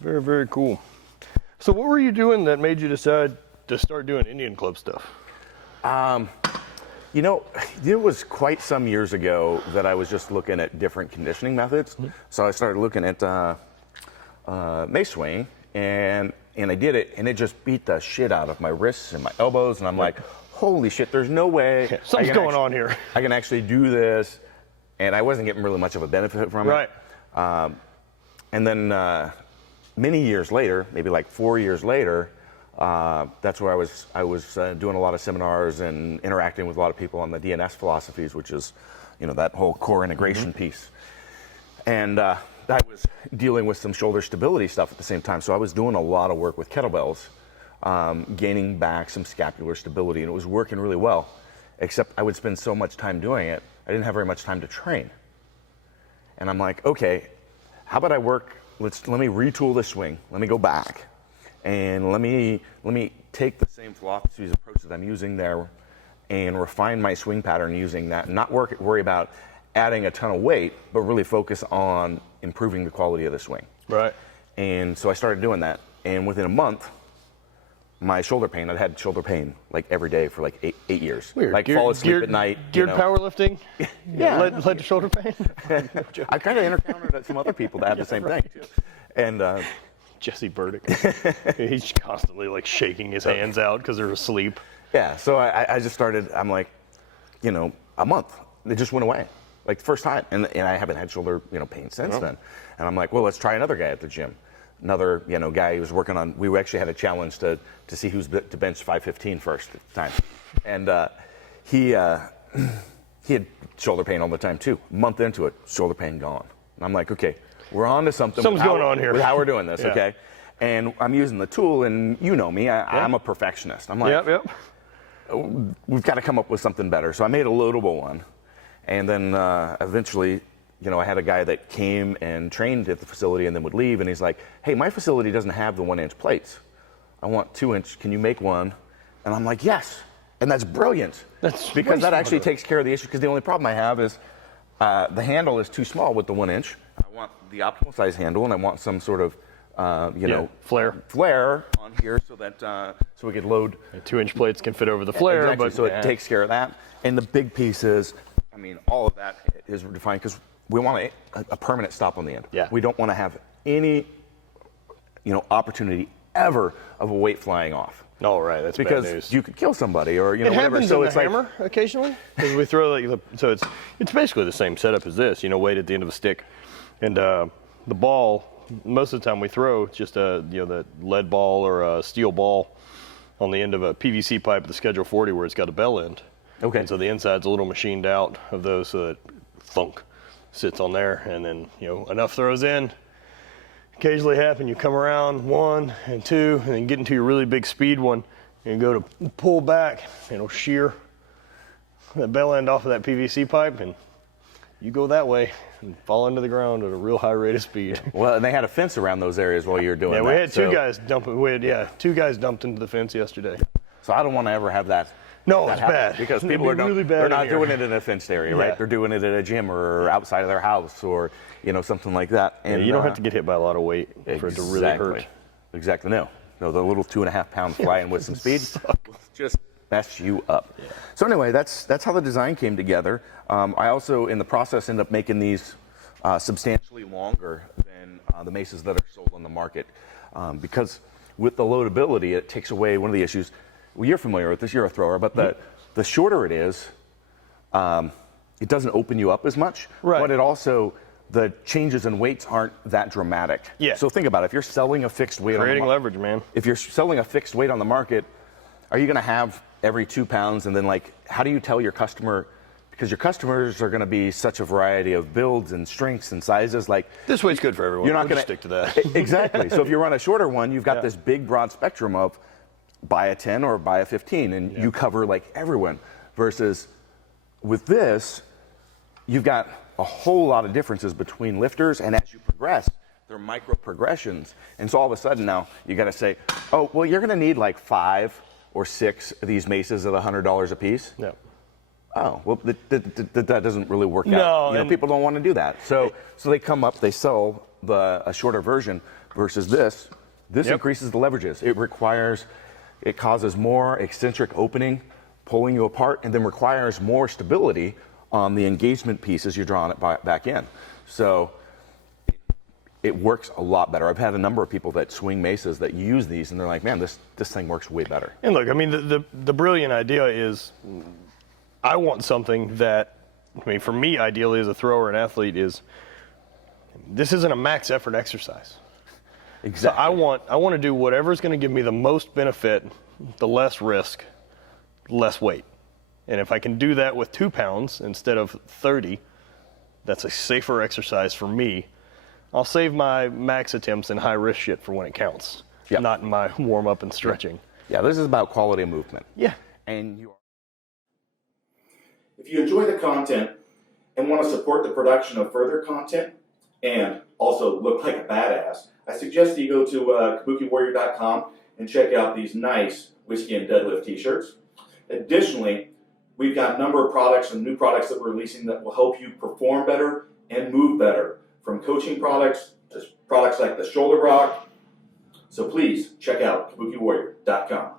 Very, very cool. So what were you doing that made you decide to start doing Indian club stuff? You know, it was quite some years ago that I was just looking at different conditioning methods. So I started looking at mace swing, and I did it, and it just beat the shit out of my wrists and my elbows, and I'm like, holy shit, there's no way something's going on here. I can actually do this, and I wasn't getting really much of a benefit from it. And then many years later, maybe like 4 years later, that's where I was doing a lot of seminars and interacting with a lot of people on the DNS philosophies, which is, you know, that whole core integration piece. And I was dealing with some shoulder stability stuff at the same time. So I was doing a lot of work with kettlebells, gaining back some scapular stability, and it was working really well, except I would spend so much time doing it, I didn't have very much time to train. And I'm like, okay, how about I work, let me retool this swing, let me go back, and let me take the same philosophies, approaches I'm using there, and refine my swing pattern using that, and not worry about adding a ton of weight, but really focus on improving the quality of the swing. Right. And so I started doing that, and within a month, my shoulder pain, I'd had shoulder pain like every day for like eight years. Weird. Like fall asleep at night. Geared powerlifting? Yeah. Led to shoulder pain? I kind of encountered some other people that had the same thing too. And Jesse Burdick. He's constantly like shaking his hands out because they're asleep. Yeah, so I just started, I'm like, you know, a month. It just went away. Like the first time. And I haven't had shoulder, pain since then. And I'm like, well, let's try another guy at the gym. Another, guy who was working on, we actually had a challenge to see who's to bench 515 first at the time. And he had shoulder pain all the time too. A month into it, shoulder pain gone. And I'm like, okay, we're on to something. Something's going on here. With how we're doing this, Yeah. okay? And I'm using the tool, and you know me, I'm a perfectionist. I'm like, we've got to come up with something better. So I made a loadable one. And then eventually, I had a guy that came and trained at the facility and then would leave, and he's like, hey, my facility doesn't have the 1-inch plates. I want 2-inch, can you make one? And I'm like, yes. And that's brilliant. Because that actually takes care of the issue, because the only problem I have is the handle is too small with the 1-inch. I want the optimal size handle, and I want some sort of, flare on here so that so we could load. And 2-inch plates can fit over the flare. Exactly. But so it takes care of that. And the big piece is, all of that is defined because we want a permanent stop on the end. Yeah. We don't want to have any, opportunity ever of a weight flying off. Oh, right. That's because bad news. you could kill somebody or it whatever. Happens so in it's the like hammer occasionally because we throw so it's basically the same setup as this. Weight at the end of a stick, and the ball. Most of the time we throw just the lead ball or a steel ball on the end of a PVC pipe at the Schedule 40 where it's got a bell end. Okay. And so the inside's a little machined out of those so that thunk sits on there, and then enough throws in. Occasionally happen, you come around 1 and 2 and then get into your really big speed one and go to pull back, shear that bell end off of that PVC pipe, and you go that way and fall into the ground at a real high rate of speed. Well, and they had a fence around those areas while you were doing that. Yeah, we had two guys dump. Two guys dumped into the fence yesterday. So I don't want to ever have that. No, it's bad. Because people are really bad. They're not doing it in a fenced area, right? Yeah. They're doing it at a gym or outside of their house or something like that. And you don't have to get hit by a lot of weight for it to really hurt. Exactly. No, the little 2.5-pound flying with some speed just mess you up. Yeah. So anyway, that's how the design came together. I also, in the process, ended up making these substantially longer than the maces that are sold on the market, because with the loadability, it takes away one of the issues. Well, you're familiar with this. You're a thrower, but the shorter it is, it doesn't open you up as much. Right. But it also the changes in weights aren't that dramatic. Yeah. So think about it. If you're selling a fixed weight Creating leverage, man. If you're selling a fixed weight on the market, are you going to have every 2 pounds, and then like, how do you tell your customer? Because your customers are going to be such a variety of builds and strengths and sizes. Like, this weight's good for everyone. You're not going to stick to that. Exactly. So if you run a shorter one, you've got this big broad spectrum of buy a 10 or buy a 15, and you cover like everyone. Versus with this, you've got a whole lot of differences between lifters, and as you progress, they're micro progressions. And so all of a sudden now you got to say, oh, well, you're going to need like 5 or 6 of these maces at $100 a piece. Yeah. Oh, well, that doesn't really work No, out. You know, people don't want to do that. So they come up, they sell a shorter version versus this. This increases the leverages. It causes more eccentric opening, pulling you apart, and then requires more stability on the engagement pieces you're drawing it back in. So it works a lot better. I've had a number of people that swing maces that use these, and they're like, man, this thing works way better. And look, I mean, the brilliant idea is, I want something that, I mean, for me, ideally as a thrower and athlete, is this isn't a max effort exercise. Exactly. So I want to do whatever's going to give me the most benefit, the less risk, less weight. And if I can do that with 2 pounds instead of 30, that's a safer exercise for me. I'll save my max attempts and high risk shit for when it counts, not in my warm up and stretching. Yeah, this is about quality of movement. Yeah. And if you enjoy the content and want to support the production of further content and also look like a badass, I suggest you go to kabukiwarrior.com and check out these nice Whiskey and Deadlift t-shirts. Additionally, we've got a number of products and new products that we're releasing that will help you perform better and move better, from coaching products to products like the ShouldeROK. So please check out kabukiwarrior.com.